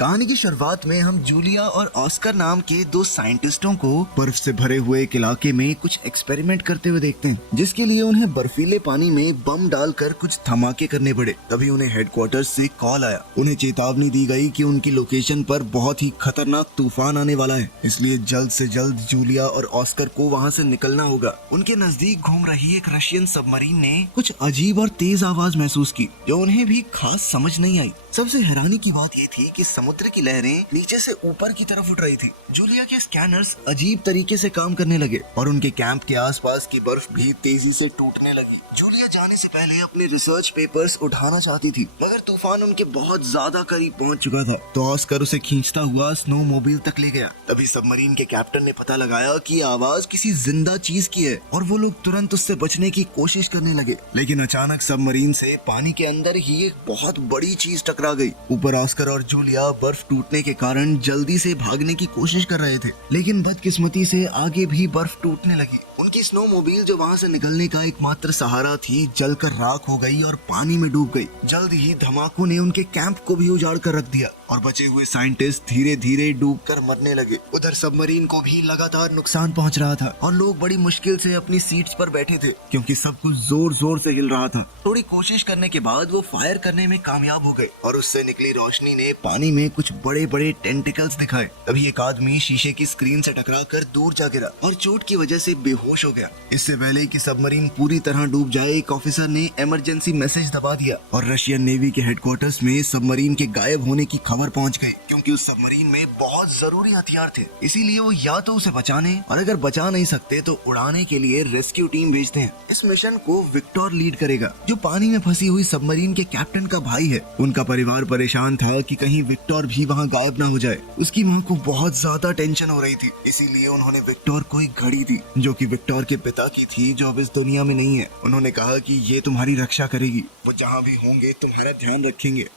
कहानी की शुरुआत में हम जूलिया और ऑस्कर नाम के दो साइंटिस्टों को बर्फ से भरे हुए एक इलाके में कुछ एक्सपेरिमेंट करते हुए देखते हैं, जिसके लिए उन्हें बर्फीले पानी में बम डालकर कुछ धमाके करने पड़े। तभी उन्हें हेडक्वार्टर्स से कॉल आया। उन्हें चेतावनी दी गई कि उनकी लोकेशन पर बहुत ही खतरनाक तूफान आने वाला है, इसलिए जल्द से जल्द जूलिया और ऑस्कर को वहाँ से निकलना होगा। उनके नजदीक घूम रही एक रशियन सबमरीन ने कुछ अजीब और तेज आवाज महसूस की, जो उन्हें भी खास समझ नहीं आई। सबसे हैरानी की बात ये थी कि समुद्र की लहरें नीचे से ऊपर की तरफ उठ रही थी। जूलिया के स्कैनर्स अजीब तरीके से काम करने लगे और उनके कैंप के आसपास की बर्फ भी तेजी से टूटने लगी। जूलिया जाने से पहले अपने रिसर्च पेपर्स उठाना चाहती थी, मगर तूफान उनके बहुत ज्यादा करीब पहुंच चुका था। तो ऑस्कर उसे खींचता हुआ स्नो मोबाइल तक ले गया। तभी सबमरीन के कैप्टन ने पता लगाया कि आवाज किसी जिंदा चीज की है और वो लोग तुरंत उससे बचने की कोशिश करने लगे। लेकिन अचानक सबमरीन से पानी के अंदर ही एक बहुत बड़ी चीज टकरा गई। ऊपर ऑस्कर और जूलिया बर्फ टूटने के कारण जल्दी से भागने की कोशिश कर रहे थे, लेकिन बदकिस्मती से आगे भी बर्फ टूटने लगी। उनकी स्नो मोबाइल जो वहाँ से निकलने का एकमात्र सहारा थी, जलकर राख हो गई और पानी में डूब गई। जल्द ही धमाकों ने उनके कैंप को भी उजाड़ कर रख दिया और बचे हुए साइंटिस्ट धीरे धीरे डूबकर मरने लगे। उधर सबमरीन को भी लगातार नुकसान पहुंच रहा था और लोग बड़ी मुश्किल से अपनी सीट्स पर बैठे थे, क्योंकि सब कुछ जोर जोर से हिल रहा था। थोड़ी कोशिश करने के बाद वो फायर करने में कामयाब हो गए और उससे निकली रोशनी ने पानी में कुछ बड़े बड़े टेंटिकल्स दिखाए। तभी एक आदमी शीशे की स्क्रीन से टकराकर दूर जा गिरा और चोट की वजह से बेहोश हो गया। इससे पहले कि सबमरीन पूरी तरह डूब जाए, एक ऑफिसर ने इमरजेंसी मैसेज दबा दिया और रशियन नेवी के हेडक्वार्टर्स में सबमरीन के गायब होने की खबर पहुंच गई, क्योंकि उस सबमरीन में बहुत जरूरी हथियार थे। इसीलिए वो या तो उसे बचाने और अगर बचा नहीं सकते तो उड़ाने के लिए रेस्क्यू टीम भेजते हैं। इस मिशन को विक्टर लीड करेगा, जो पानी में फंसी हुई सबमरीन के कैप्टन का भाई है। उनका परिवार परेशान था कि कहीं विक्टर भी वहाँ गायब ना हो जाए। उसकी माँ को बहुत ज्यादा टेंशन हो रही थी, इसीलिए उन्होंने विक्टर को एक घड़ी दी, जो कि विक्टर के पिता की थी, जो अब इस दुनिया में नहीं है। उन्होंने कहा कि ये तुम्हारी रक्षा करेगी, वो जहाँ भी होंगे तुम्हारा ध्यान रखेंगे।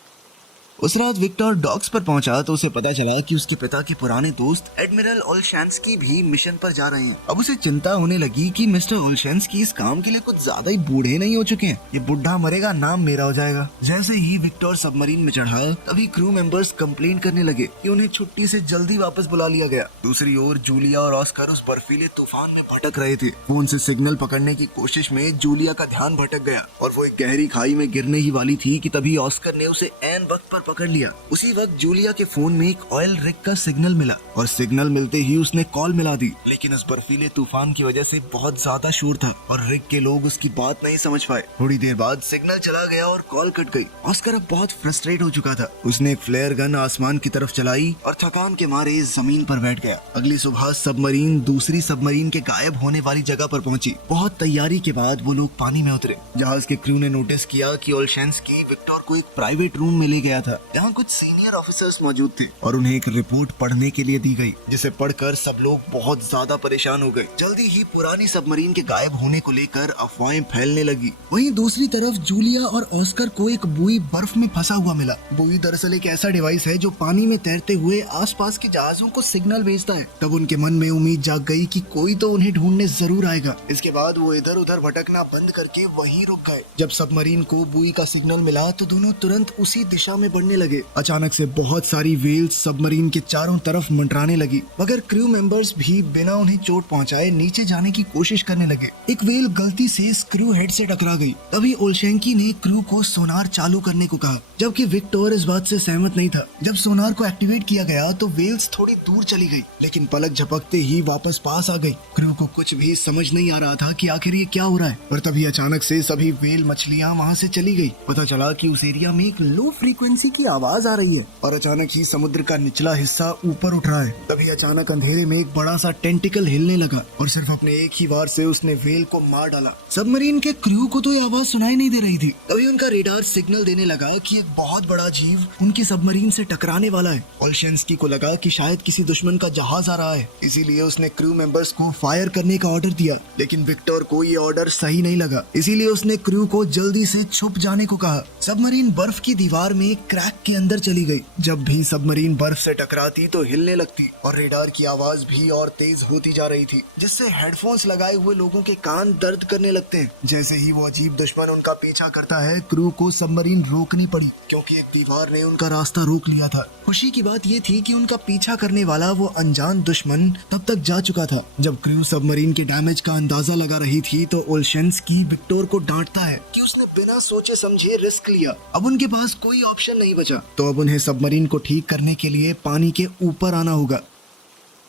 उस रात विक्टर डॉक्स पर पहुंचा तो उसे पता चला कि उसके पिता के पुराने दोस्त एडमिरल ओलशेंस्की भी मिशन पर जा रहे हैं। अब उसे चिंता होने लगी कि मिस्टर ओलशेंस्की इस काम के लिए कुछ ज्यादा ही बूढ़े नहीं हो चुके हैं। ये बुढ़ा मरेगा, नाम मेरा हो जाएगा। जैसे ही विक्टर सबमरीन में चढ़ा, तभी क्रू मेंबर्स कंप्लेन करने लगे कि उन्हें छुट्टी से जल्दी वापस बुला लिया गया। दूसरी ओर जूलिया और ऑस्कर उस बर्फीले तूफान में भटक रहे थे। फोन से सिग्नल पकड़ने की कोशिश में जूलिया का ध्यान भटक गया और वो एक गहरी खाई में गिरने ही वाली थी कि तभी ऑस्कर ने उसे ऐन वक्त पर पकड़ लिया। उसी वक्त जूलिया के फोन में एक ऑयल रिग का सिग्नल मिला और सिग्नल मिलते ही उसने कॉल मिला दी, लेकिन उस बर्फीले तूफान की वजह से बहुत ज्यादा शोर था और रिग के लोग उसकी बात नहीं समझ पाए। थोड़ी देर बाद सिग्नल चला गया और कॉल कट गई। ऑस्कर अब बहुत फ्रस्ट्रेट हो चुका था। उसने एक फ्लेयर गन आसमान की तरफ चलाई और थकान के मारे जमीन पर बैठ गया। अगली सुबह सबमरीन दूसरी सबमरीन के गायब होने वाली जगह पर पहुंची। बहुत तैयारी के बाद वो लोग पानी में उतरे। जहाज के क्रू ने नोटिस किया कि ओलशेंस्की विक्टर को एक प्राइवेट रूम में ले गया था, जहाँ कुछ सीनियर ऑफिसर्स मौजूद थे और उन्हें एक रिपोर्ट पढ़ने के लिए दी गई, जिसे पढ़कर सब लोग बहुत ज्यादा परेशान हो गए। जल्दी ही पुरानी सबमरीन के गायब होने को लेकर अफवाहें फैलने लगी। वहीं दूसरी तरफ जूलिया और ऑस्कर को एक बुई बर्फ में फंसा हुआ मिला। बुई दरअसल एक ऐसा डिवाइस है जो पानी में तैरते हुए आसपास के जहाजों को सिग्नल भेजता है। तब उनके मन में उम्मीद जाग गई कि कोई तो उन्हें ढूंढने जरूर आएगा। इसके बाद वो इधर उधर भटकना बंद करके वहीं रुक गए। जब सबमरीन को बुई का सिग्नल मिला तो दोनों तुरंत उसी दिशा में बढ़ने लगे। अचानक से बहुत सारी वेल्स सबमरीन के चारों तरफ मंडराने लगी, मगर क्रू मेंबर्स भी बिना उन्हें चोट पहुंचाए नीचे जाने की कोशिश करने लगे। एक वेल गलती से स्क्रू हेड से टकरा गई। तभी ओलशेंकी ने क्रू को सोनार चालू करने को कहा, जबकि विक्टर इस बात से सहमत नहीं था। जब सोनार को एक्टिवेट किया गया तो वेल्स थोड़ी दूर चली गई, लेकिन पलक झपकते ही वापस पास आ गई। क्रू को कुछ भी समझ नहीं आ रहा था कि आखिर ये क्या हो रहा है। और तभी अचानक से सभी वेल मछलियाँ वहाँ से चली गई। पता चला कि उस एरिया में एक लो फ्रीक्वेंसी की आवाज आ रही है और अचानक ही समुद्र का निचला हिस्सा ऊपर उठ रहा है। तभी अचानक अंधेरे में एक बड़ा सा टेंटिकल हिलने लगा और सिर्फ अपने एक ही वार से उसने वेल को मार डाला। सबमरीन के क्रू को तो ये आवाज सुनाई नहीं दे रही थी। तभी उनका रेडार सिग्नल देने लगा कि एक बहुत बड़ा जीव उनकी सबमरीन से टकराने वाला है। ओलशेंस्की को लगा कि शायद किसी दुश्मन का जहाज आ रहा है, इसीलिए उसने क्रू मेंबर्स को फायर करने का ऑर्डर दिया। लेकिन विक्टर को ये ऑर्डर सही नहीं लगा, इसीलिए उसने क्रू को जल्दी से छुप जाने को कहा। सबमरीन बर्फ की दीवार में क्रैक के अंदर चली गई। जब भी सबमरीन बर्फ से टकराती तो हिलने लगती और रेडार की आवाज भी और तेज होती जा रही थी, जिससे हेडफोन्स लगाए हुए लोगों के कान दर्द करने लगते हैं। जैसे ही वो अजीब दुश्मन उनका पीछा करता है, क्रू को सबमरीन रोकनी पड़ी, क्योंकि एक दीवार ने उनका रास्ता रोक लिया था। खुशी की बात ये थी कि उनका पीछा करने वाला वो अनजान दुश्मन तब तक जा चुका था। जब क्रू सबमरीन के डैमेज का अंदाजा लगा रही थी तो ओल्शेंस्की विक्टर को डांटता है कि उसने बिना सोचे समझे रिस्क लिया। अब उनके पास कोई ऑप्शन नहीं बचा, तो अब उन्हें सबमरीन को ठीक करने के लिए पानी के ऊपर आना होगा।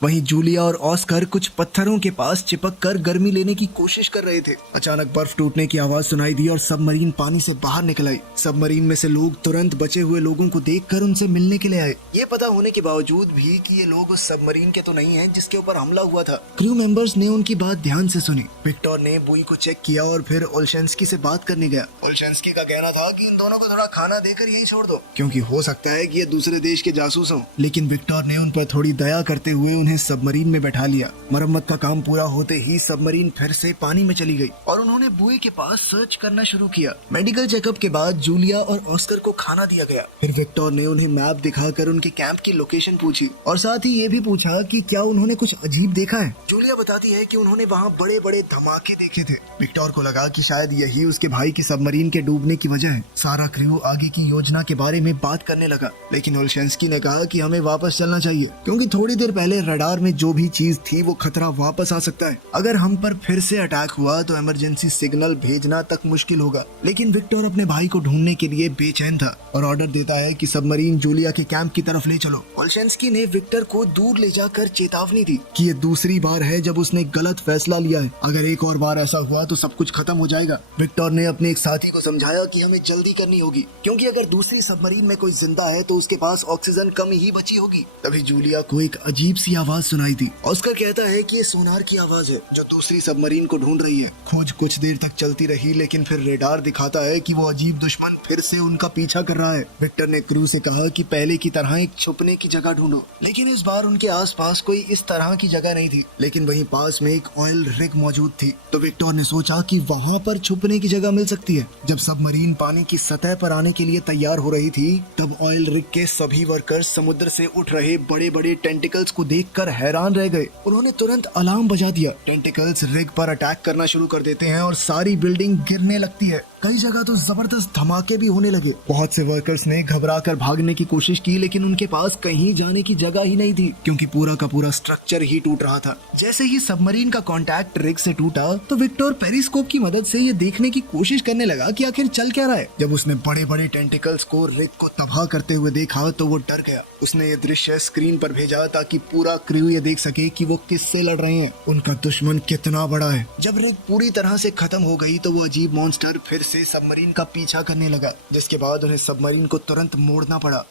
वहीं जूलिया और ऑस्कर कुछ पत्थरों के पास चिपक कर गर्मी लेने की कोशिश कर रहे थे। अचानक बर्फ टूटने की आवाज सुनाई दी और सबमरीन पानी से बाहर निकल आई। सबमरीन में से लोग तुरंत बचे हुए लोगों को देखकर उनसे मिलने के लिए आए। ये पता होने के बावजूद भी कि ये लोग उस सबमरीन के तो नहीं हैं जिसके ऊपर हमला हुआ था। क्रू मेंबर्स ने उनकी बात ध्यान से सुनी। विक्टर ने बुई को चेक किया और फिर ओल्शेंस्की से बात करने गया। ओल्शेंस्की का कहना था कि इन दोनों को थोड़ा खाना देकर यहीं छोड़ दो, क्योंकि हो सकता है कि ये दूसरे देश के जासूस हों। लेकिन विक्टर ने उन पर थोड़ी दया करते हुए उन्हें सबमरीन में बैठा लिया। मरम्मत का काम पूरा होते ही सबमरीन फिर से पानी में चली गई और उन्होंने बुए के पास सर्च करना शुरू किया। मेडिकल चेकअप के बाद जूलिया और ऑस्कर को खाना दिया गया। फिर विक्टर ने उन्हें मैप दिखाकर उनके कैंप की लोकेशन पूछी और साथ ही ये भी पूछा कि क्या उन्होंने कुछ अजीब देखा है। जूलिया बताती है कि उन्होंने वहाँ बड़े बड़े धमाके देखे थे। विक्टर को लगा कि शायद यही उसके भाई की सबमरीन के डूबने की वजह है। सारा क्रू आगे की योजना के बारे में बात करने लगा, लेकिन ओल्शेंस्की ने कहा कि हमें वापस चलना चाहिए, क्योंकि थोड़ी देर पहले रडार में जो भी चीज थी वो खतरा वापस आ सकता है। अगर हम पर फिर से अटैक हुआ तो इमरजेंसी सिग्नल भेजना तक मुश्किल होगा। लेकिन विक्टर अपने भाई को ढूंढने के लिए बेचैन था और ऑर्डर देता है कि सबमरीन जूलिया के कैंप की तरफ ले चलो। ओल्शेंस्की ने विक्टर को दूर ले जाकर चेतावनी दी कि ये दूसरी बार है जब उसने गलत फैसला लिया है। अगर एक और बार ऐसा हुआ तो सब कुछ खत्म हो जाएगा। विक्टर ने अपने एक साथी को समझाया कि हमें जल्दी करनी होगी, क्योंकि अगर दूसरी सबमरीन में कोई जिंदा है तो उसके पास ऑक्सीजन कम ही बची होगी। तभी जूलिया को एक अजीब सी आवाज सुनाई दी। ऑस्कर कहता है कि ये सोनार की आवाज है जो दूसरी सबमरीन को ढूंढ रही है। खोज कुछ देर तक चलती रही, लेकिन फिर रेडार दिखाता है कि वो अजीब दुश्मन फिर से उनका पीछा कर रहा है। विक्टर ने क्रू से कहा कि पहले की तरह एक छुपने की जगह ढूंढो, लेकिन इस बार उनके आसपास कोई इस तरह की जगह नहीं थी। लेकिन वहीं पास में एक ऑयल रिग मौजूद थी, तो विक्टर ने सोचा कि वहाँ पर छुपने की जगह मिल सकती है। जब सबमरीन पानी की सतह पर आने के लिए तैयार हो रही थी, तब ऑयल रिग के सभी वर्कर्स समुद्र से उठ रहे बड़े बड़े टेंटिकल्स को देखकर हैरान रह गए। उन्होंने तुरंत अलार्म बजा दिया। टेंटिकल्स रिग पर अटैक करना शुरू कर देते हैं और सारी बिल्डिंग गिरने लगती है। कई जगह तो जबरदस्त धमाके भी होने लगे। बहुत से वर्कर्स ने घबराकर भागने की कोशिश की, लेकिन उनके पास कहीं जाने की जगह ही नहीं थी, क्योंकि पूरा का पूरा स्ट्रक्चर ही टूट रहा था। जैसे ही सबमरीन का कांटेक्ट रिग से टूटा तो विक्टर पेरिस्कोप की मदद से ये देखने की कोशिश करने लगा कि आखिर चल क्या रहा है। जब उसने बड़े बड़े टेंटिकल्स को रिग को तबाह करते हुए देखा तो वो डर गया। उसने ये दृश्य स्क्रीन पर भेजा ताकि पूरा क्रू ये देख सके कि वो किससे लड़ रहे हैं, उनका दुश्मन कितना बड़ा है। जब रिग पूरी तरह से खत्म हो गई तो वो अजीब मॉन्स्टर फिर से सबमरीन का पीछा करने लगा, जिसके बाद उन्हें सबमरीन को तुरंत मोड़ना पड़ा।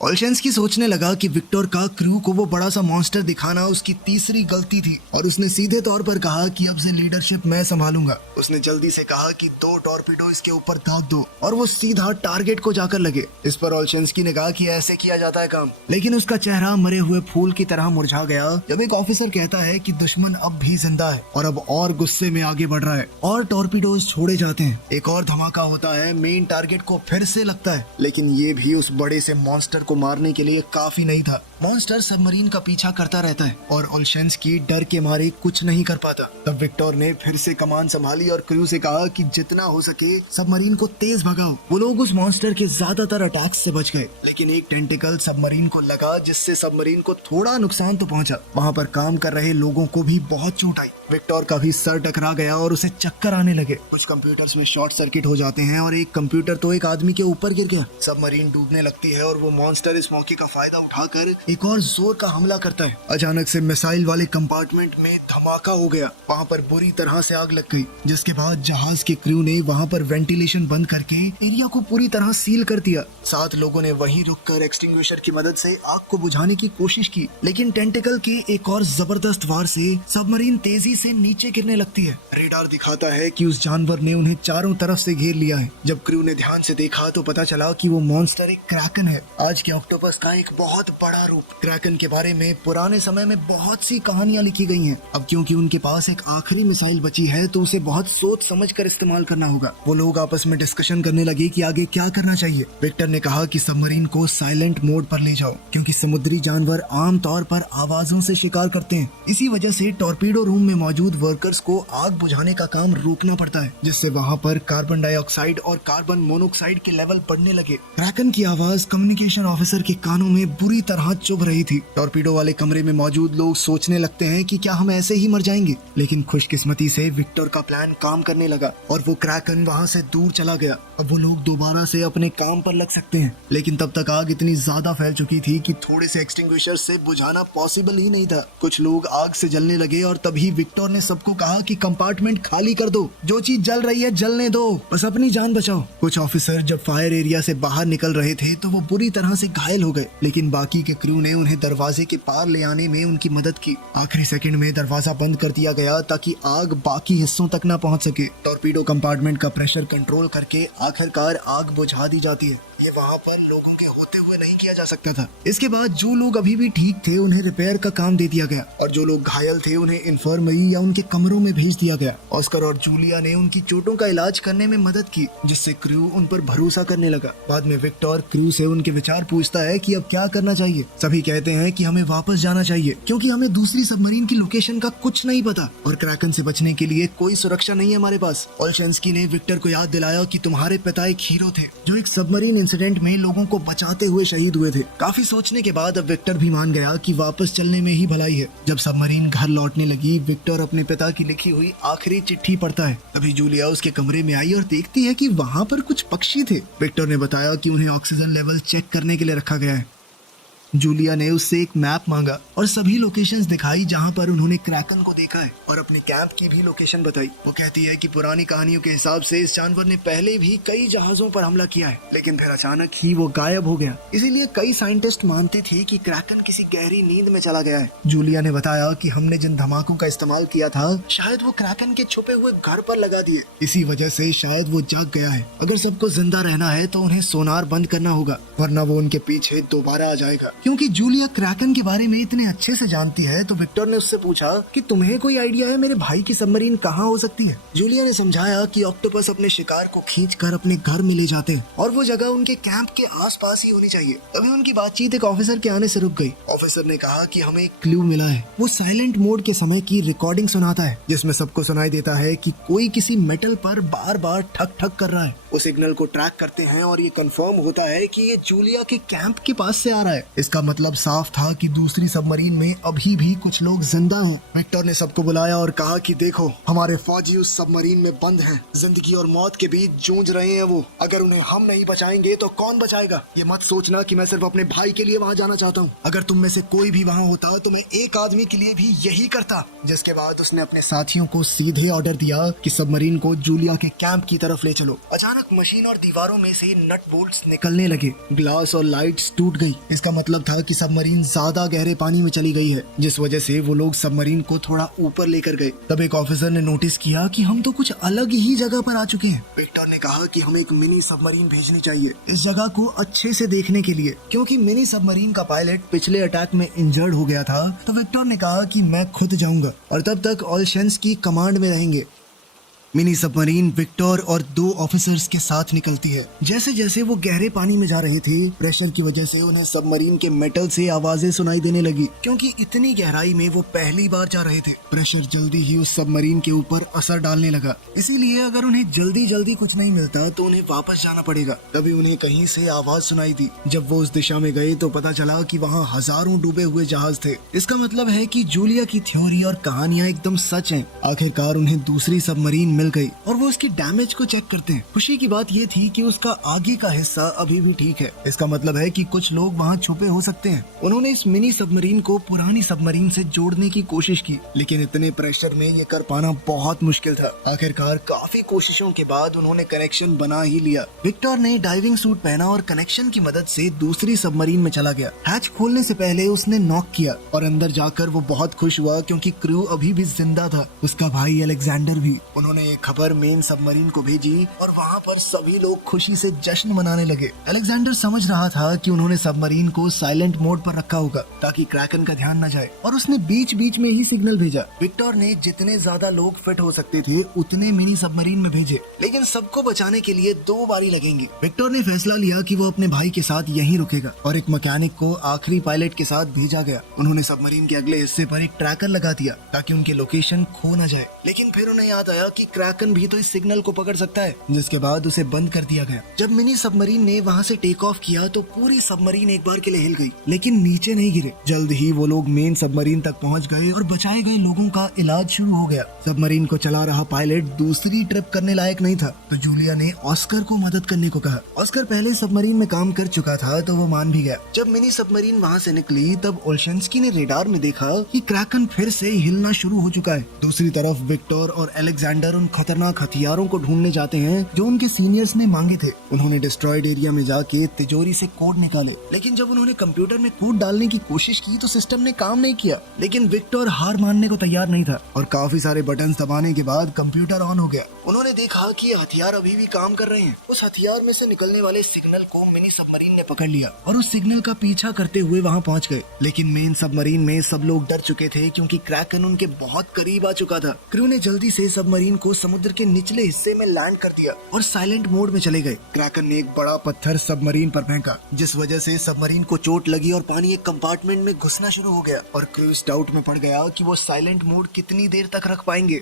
ओल्शेंस्की सोचने लगा कि विक्टर का क्रू को वो बड़ा सा मॉन्स्टर दिखाना उसकी तीसरी गलती थी और उसने सीधे तौर पर कहा कि अब से लीडरशिप मैं संभालूंगा। उसने जल्दी से कहा कि 2 टॉर्पीडो इसके ऊपर दाग दो और वो सीधा टारगेट को जाकर लगे। इस पर ओल्शेंस्की ने कहा कि ऐसे किया जाता है काम, लेकिन उसका चेहरा मरे हुए फूल की तरह मुरझा गया जब एक ऑफिसर कहता है कि दुश्मन अब भी जिंदा है और अब और गुस्से में आगे बढ़ रहा है और टॉर्पीडोज छोड़े जाते हैं। एक और धमाका होता है, मेन टारगेट को फिर से लगता है, लेकिन ये भी उस बड़े से मॉन्स्टर को मारने के लिए काफी नहीं था। मॉन्स्टर सबमरीन का पीछा करता रहता है और ओल्शेंस्की डर के मारे कुछ नहीं कर पाता। तब विक्टर ने फिर से कमान संभाली और क्रू से कहा कि जितना हो सके सबमरीन को तेज भगाओ। वो लोग उस मॉन्स्टर के ज्यादातर अटैक्स से बच गए, लेकिन एक टेंटिकल सबमरीन को लगा जिससे सबमरीन को थोड़ा नुकसान तो पहुंचा। वहाँ पर काम कर रहे लोगों को भी बहुत चोट आई। विक्टर का भी सर टकरा गया और उसे चक्कर आने लगे। कुछ कंप्यूटर्स में शॉर्ट सर्किट हो जाते हैं और एक कंप्यूटर तो एक आदमी के ऊपर गिर गया। सबमरीन डूबने लगती है और वो मॉन्स्टर इस मौके का फायदा उठाकर एक और जोर का हमला करता है। अचानक से मिसाइल वाले कंपार्टमेंट में धमाका हो गया। वहाँ पर बुरी तरह से आग लग गई, जिसके बाद जहाज के क्रू ने वहाँ पर वेंटिलेशन बंद करके एरिया को पूरी तरह सील कर दिया। 7 लोगों ने वहीं रुककर एक्सटिंग्विशर की मदद से आग को बुझाने की कोशिश की, लेकिन टेंटिकल के एक और जबरदस्त वार से सबमरीन तेजी से नीचे गिरने लगती है। रेडार दिखाता है कि उस जानवर ने उन्हें चारों तरफ से घेर लिया है। जब क्रू ने ध्यान से देखा तो पता चला कि वो मॉन्स्टर एक क्रैकन है, आज के ऑक्टोपस का एक बहुत बड़ा रूप। क्रैकन के बारे में पुराने समय में बहुत सी कहानियां लिखी गई हैं। अब क्योंकि उनके पास एक आखिरी मिसाइल बची है तो उसे बहुत सोच समझ कर इस्तेमाल करना होगा। वो लोग आपस में डिस्कशन करने लगे कि आगे क्या करना चाहिए। विक्टर ने कहा कि सबमरीन को साइलेंट मोड पर ले जाओ, क्योंकि समुद्री जानवर आम तौर पर आवाजों से शिकार करते हैं। इसी वजह से टॉर्पीडो रूम में मौजूद वर्कर्स को आग बुझाने का काम रोकना पड़ता है, जिससे वहाँ पर कार्बन डाइऑक्साइड और कार्बन मोनोऑक्साइड के लेवल बढ़ने लगे। क्रैकन की आवाज कम्युनिकेशन ऑफिसर के कानों में बुरी तरह चुभ रही थी। टॉर्पीडो वाले कमरे में मौजूद लोग सोचने लगते हैं कि क्या हम ऐसे ही मर जाएंगे, लेकिन खुशकिस्मती से विक्टर का प्लान काम करने लगा और वो क्रैकन वहाँ से दूर चला गया। अब वो लोग दोबारा से अपने काम पर लग सकते हैं, लेकिन तब तक आग इतनी ज्यादा फैल चुकी थी कि थोड़े से एक्सटिंग्विशर से बुझाना पॉसिबल ही नहीं था। कुछ लोग आग से जलने लगे और तभी विक्टर ने सबको कहा कि कंपार्टमेंट खाली कर दो, जो चीज जल रही है जलने दो, बस अपनी जान बचाओ। कुछ ऑफिसर जब फायर एरिया से बाहर निकल रहे थे तो वो बुरी तरह से घायल हो गए, लेकिन बाकी के क्रू ने उन्हें दरवाजे के पार ले आने में उनकी मदद की। आखिरी सेकंड में दरवाजा बंद कर दिया गया ताकि आग बाकी हिस्सों तक न पहुंच सके। टॉर्पीडो कंपार्टमेंट का प्रेशर कंट्रोल करके आखिरकार आग बुझा दी जाती है। ये वहाँ पर लोगों के होते हुए नहीं किया जा सकता था। इसके बाद जो लोग अभी भी ठीक थे उन्हें रिपेयर का काम दे दिया गया और जो लोग घायल थे उन्हें इन्फर्मरी या उनके कमरों में भेज दिया गया। ऑस्कर और जूलिया ने उनकी चोटों का इलाज करने में मदद की, जिससे क्रू उन पर भरोसा करने लगा। बाद में विक्टर क्रू से उनके विचार पूछता है कि अब क्या करना चाहिए। सभी कहते हैं कि हमें वापस जाना चाहिए क्योंकि हमें दूसरी सबमरीन की लोकेशन का कुछ नहीं पता और क्रैकन से बचने के लिए कोई सुरक्षा नहीं है हमारे पास। ओल्शेंस्की ने विक्टर को याद दिलाया कि तुम्हारे पिता एक हीरो थे जो एक सबमरीन इंसिडेंट में लोगों को बचाते हुए शहीद हुए थे। काफी सोचने के बाद अब विक्टर भी मान गया कि वापस चलने में ही भलाई है। जब सबमरीन घर लौटने लगी, विक्टर अपने पिता की लिखी हुई आखिरी चिट्ठी पढ़ता है। तभी जूलिया उसके कमरे में आई और देखती है कि वहाँ पर कुछ पक्षी थे। विक्टर ने बताया कि उन्हें ऑक्सीजन लेवल चेक करने के लिए रखा गया है। जूलिया ने उससे एक मैप मांगा और सभी लोकेशंस दिखाई जहां पर उन्होंने क्रैकन को देखा है और अपने कैंप की भी लोकेशन बताई। वो कहती है कि पुरानी कहानियों के हिसाब से इस जानवर ने पहले भी कई जहाजों पर हमला किया है, लेकिन फिर अचानक ही वो गायब हो गया। इसीलिए कई साइंटिस्ट मानते थे कि क्रैकन किसी गहरी नींद में चला गया है। जूलिया ने बताया कि हमने जिन धमाकों का इस्तेमाल किया था शायद वो क्रैकन के छुपे हुए घर पर लगा दिए, इसी वजह से शायद वो जाग गया है। अगर सबको जिंदा रहना है तो उन्हें सोनार बंद करना होगा, वरना वो उनके पीछे दोबारा आ जाएगा। क्योंकि जूलिया क्रैकन के बारे में इतने अच्छे से जानती है तो विक्टर ने उससे पूछा कि तुम्हें कोई आइडिया है मेरे भाई की सबमरीन कहाँ हो सकती है। जूलिया ने समझाया कि ऑक्टोपस अपने शिकार को खींचकर अपने घर में ले जाते हैं और वो जगह उनके कैंप के आसपास ही होनी चाहिए। तभी उनकी बातचीत एक ऑफिसर के आने से रुक गई। ऑफिसर ने कहा कि हमें एक क्लू मिला है। वो साइलेंट मोड के समय की रिकॉर्डिंग सुनाता है जिसमें सबको सुनाई देता है कि कोई किसी मेटल पर बार बार ठक ठक कर रहा है। वो सिग्नल को ट्रैक करते हैं और ये कंफर्म होता है कि ये जूलिया के कैंप के पास से आ रहा है। इसका मतलब साफ था कि दूसरी सबमरीन में अभी भी कुछ लोग जिंदा हैं। विक्टर ने सबको बुलाया और कहा कि देखो, हमारे फौजी उस सबमरीन में बंद हैं, जिंदगी और मौत के बीच जूझ रहे हैं वो। अगर उन्हें हम नहीं बचाएंगे तो कौन बचाएगा? ये मत सोचना कि मैं सिर्फ अपने भाई के लिए वहाँ जाना चाहता हूँ। अगर तुम में से कोई भी वहाँ होता तो मैं एक आदमी के लिए भी यही करता। जिसके बाद उसने अपने साथियों को सीधे ऑर्डर दिया कि सबमरीन को जूलिया के कैंप की तरफ ले चलो। अचानक मशीन और दीवारों में से नट बोल्ट्स निकलने लगे, ग्लास और लाइट्स टूट गई। इसका मतलब था कि सबमरीन ज्यादा गहरे पानी में चली गई है, जिस वजह से वो लोग सबमरीन को थोड़ा ऊपर लेकर गए। तब एक ऑफिसर ने नोटिस किया कि हम तो कुछ अलग ही जगह पर आ चुके हैं। विक्टर ने कहा कि हमें एक मिनी सबमरीन भेजनी चाहिए इस जगह को अच्छे से देखने के लिए, क्योंकि मिनी सबमरीन का पायलट पिछले अटैक में इंजर्ड हो गया था। तो विक्टर ने कहा कि मैं खुद जाऊंगा और तब तक ओल्शेंस्की कमांड में रहेंगे। मिनी सबमरीन विक्टर और 2 ऑफिसर्स के साथ निकलती है। जैसे जैसे वो गहरे पानी में जा रहे थे, प्रेशर की वजह से उन्हें सबमरीन के मेटल से आवाजें सुनाई देने लगी, क्योंकि इतनी गहराई में वो पहली बार जा रहे थे। प्रेशर जल्दी ही उस सबमरीन के ऊपर असर डालने लगा, इसीलिए अगर उन्हें जल्दी जल्दी कुछ नहीं मिलता तो उन्हें वापस जाना पड़ेगा। तभी उन्हें कहीं से आवाज सुनाई दी। जब वो उस दिशा में गए तो पता चला कि वहाँ हजारों डूबे हुए जहाज थे। इसका मतलब है कि जूलिया की थ्योरी और कहानियां एकदम सच हैं। आखिरकार उन्हें दूसरी सबमरीन मिल गई और वो उसकी डैमेज को चेक करते हैं। खुशी की बात ये थी कि उसका आगे का हिस्सा अभी भी ठीक है। इसका मतलब है कि कुछ लोग वहाँ छुपे हो सकते हैं। उन्होंने इस मिनी सबमरीन को पुरानी सबमरीन से जोड़ने की कोशिश की, लेकिन इतने प्रेशर में ये कर पाना बहुत मुश्किल था। आखिरकार काफी कोशिशों के बाद उन्होंने कनेक्शन बना ही लिया। विक्टर ने डाइविंग सूट पहना और कनेक्शन की मदद से दूसरी सबमरीन में चला गया। हैच खोलने से पहले उसने नॉक किया और अंदर जाकर वो बहुत खुश हुआ क्योंकि क्रू अभी भी जिंदा था, उसका भाई अलेक्जेंडर भी। उन्होंने ये खबर मेन सबमरीन को भेजी और वहाँ पर सभी लोग खुशी से जश्न मनाने लगे। अलेक्जेंडर समझ रहा था कि उन्होंने सबमरीन को साइलेंट मोड पर रखा होगा ताकि क्रैकन का ध्यान न जाए, और उसने बीच बीच में ही सिग्नल भेजा। विक्टर ने जितने ज्यादा लोग फिट हो सकते थे उतने मिनी सबमरीन में भेजे, लेकिन सबको बचाने के लिए 2 बारी लगेंगी। विक्टर ने फैसला लिया कि वो अपने भाई के साथ यहीं रुकेगा और एक मैकेनिक को आखिरी पायलट के साथ भेजा गया। उन्होंने सबमरीन के अगले हिस्से पर एक ट्रैकर लगा दिया ताकि उनकी लोकेशन खो न जाए, लेकिन फिर उन्हें याद आया कि क्रैकन भी तो इस सिग्नल को पकड़ सकता है, जिसके बाद उसे बंद कर दिया गया। जब मिनी सबमरीन ने वहाँ से टेक ऑफ किया तो पूरी सबमरीन एक बार के लिए हिल गई, लेकिन नीचे नहीं गिरे। जल्द ही वो लोग मेन सबमरीन तक पहुँच गए और बचाए गए लोगों का इलाज शुरू हो गया। सबमरीन को चला रहा पायलट दूसरी ट्रिप करने लायक नहीं था, तो जूलिया ने ऑस्कर को मदद करने को कहा। ऑस्कर पहले सबमरीन में काम कर चुका था, तो वो मान भी गया। जब मिनी सबमरीन वहाँ से निकली तब ओल्शेंस्की ने रेडार में देखा कि क्रैकन फिर से हिलना शुरू हो चुका है। दूसरी तरफ विक्टर और अलेक्जेंडर उन खतरनाक हथियारों को ढूंढने जाते हैं जो उनके सीनियर्स ने मांगे थे। उन्होंने डिस्ट्रॉयड एरिया में जाके तिजोरी से कोड निकाले, लेकिन जब उन्होंने कंप्यूटर में कोड डालने की कोशिश की तो सिस्टम ने काम नहीं किया। लेकिन विक्टर हार मानने को तैयार नहीं था और काफी सारे बटन दबाने के बाद कंप्यूटर ऑन हो गया। उन्होंने देखा कि ये हथियार अभी भी काम कर रहे हैं। उस हथियार में से निकलने वाले सिग्नल को मिनी सबमरीन ने पकड़ लिया और उस सिग्नल का पीछा करते हुए वहाँ पहुँच गए। लेकिन मेन सबमरीन में सब लोग डर चुके थे क्योंकि क्रैकन उनके बहुत करीब आ चुका था। क्रू ने जल्दी से सबमरीन को समुद्र के निचले हिस्से में लैंड कर दिया और साइलेंट मोड में चले गए। क्रैकन ने एक बड़ा पत्थर सबमरीन पर फेंका, जिस वजह से सबमरीन को चोट लगी और पानी एक कंपार्टमेंट में घुसना शुरू हो गया और क्रू इस डाउट में पड़ गया कि वो साइलेंट मोड कितनी देर तक रख पाएंगे।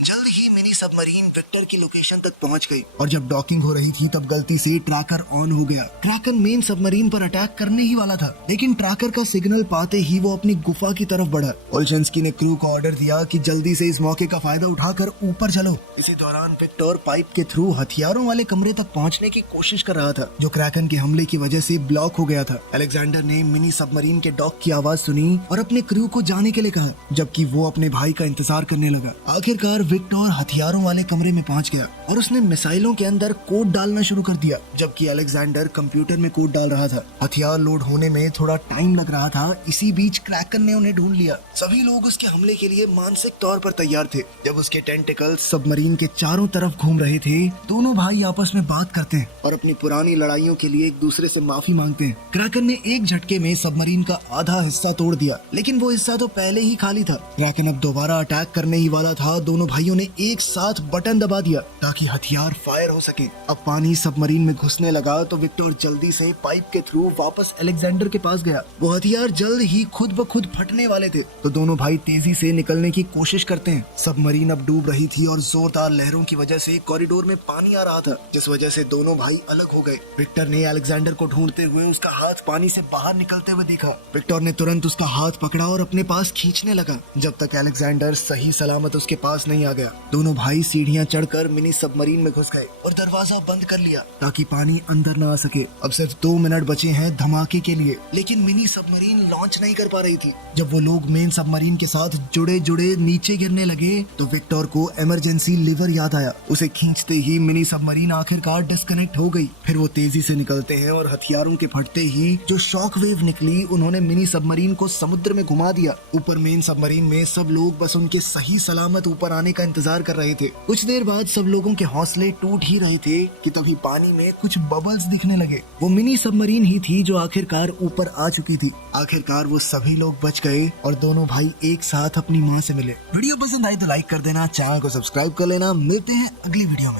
जल्द ही मिनी सबमरीन विक्टर की लोकेशन तक पहुंच गई और जब डॉकिंग हो रही थी तब गलती से ट्रैकर ऑन हो गया। क्रैकन मेन सबमरीन पर अटैक करने ही वाला था, लेकिन ट्रैकर का सिग्नल पाते ही वो अपनी गुफा की तरफ बढ़ा। ओल्शेंस्की ने क्रू को ऑर्डर दिया कि जल्दी से इस मौके का फायदा उठाकर ऊपर चलो। इसी दौरान विक्टर पाइप के थ्रू हथियारों वाले कमरे तक पहुंचने की कोशिश कर रहा था, जो क्रैकन के हमले की वजह से ब्लॉक हो गया था। अलेक्जेंडर ने मिनी सबमरीन के डॉक की आवाज सुनी और अपने क्रू को जाने के लिए कहा, जबकि वो अपने भाई का इंतजार करने लगा। आखिरकार विक्टर हथियारों वाले कमरे में पहुंच गया और उसने मिसाइलों के अंदर कोड डालना शुरू कर दिया, जबकि अलेक्जेंडर कंप्यूटर में कोड डाल रहा था। हथियार लोड होने में थोड़ा टाइम लग रहा था। इसी बीच क्रैकन ने उन्हें ढूंढ लिया। सभी लोग उसके हमले के लिए मानसिक तौर पर तैयार थे। जब उसके टेंटिकल्स सबमरीन के चारों तरफ घूम रहे थे, दोनों भाई आपस में बात करते हैं और अपनी पुरानी लड़ाइयों के लिए एक दूसरे से माफी मांगते हैं। क्रैकन ने एक झटके में सबमरीन का आधा हिस्सा तोड़ दिया, लेकिन वो हिस्सा तो पहले ही खाली था। क्रैकन अब दोबारा अटैक करने ही वाला था। दोनों भाइयों ने एक साथ बटन दबा दिया ताकि हथियार फायर हो सके। अब पानी सबमरीन में घुसने लगा तो विक्टर जल्दी से पाइप के थ्रू वापस अलेक्जेंडर के पास गया। वो हथियार जल्द ही खुद ब खुद फटने वाले थे, तो दोनों भाई तेजी से निकलने की कोशिश करते हैं। सबमरीन अब डूब रही थी और जोरदार लहरों की वजह से कॉरिडोर में पानी आ रहा था, जिस वजह से दोनों भाई अलग हो गए। विक्टर ने अलेक्जेंडर को ढूंढते हुए उसका हाथ पानी से बाहर निकलते हुए देखा। विक्टर ने तुरंत उसका हाथ पकड़ा और अपने पास खींचने लगा, जब तक अलेक्जेंडर सही सलामत उसके पास नहीं आ गया। दोनों भाई सीढ़ियां चढ़कर मिनी सबमरीन में घुस गए और दरवाजा बंद कर लिया ताकि पानी अंदर ना आ सके। अब सिर्फ 2 मिनट बचे हैं धमाके के लिए, लेकिन मिनी सबमरीन लॉन्च नहीं कर पा रही थी। जब वो लोग मेन सबमरीन के साथ जुड़े जुड़े नीचे गिरने लगे तो विक्टर को इमरजेंसी लीवर याद आया। उसे खींचते ही मिनी सबमरीन आखिरकार डिस्कनेक्ट हो गई। फिर वो तेजी से निकलते हैं और हथियारों के फटते ही जो शॉक वेव निकली, उन्होंने मिनी सबमरीन को समुद्र में घुमा दिया। ऊपर मेन सबमरीन में सब लोग बस उनके सही सलामत ऊपर आने का इंतजार कर रहे थे। कुछ देर बाद सब लोगों के हौसले टूट ही रहे थे कि तभी पानी में कुछ बबल्स दिखने लगे। वो मिनी सबमरीन ही थी जो आखिरकार ऊपर आ चुकी थी। आखिरकार वो सभी लोग बच गए और दोनों भाई एक साथ अपनी माँ से मिले। वीडियो पसंद आई तो लाइक कर देना, चैनल को सब्सक्राइब कर लेना। मिलते हैं अगली वीडियो में।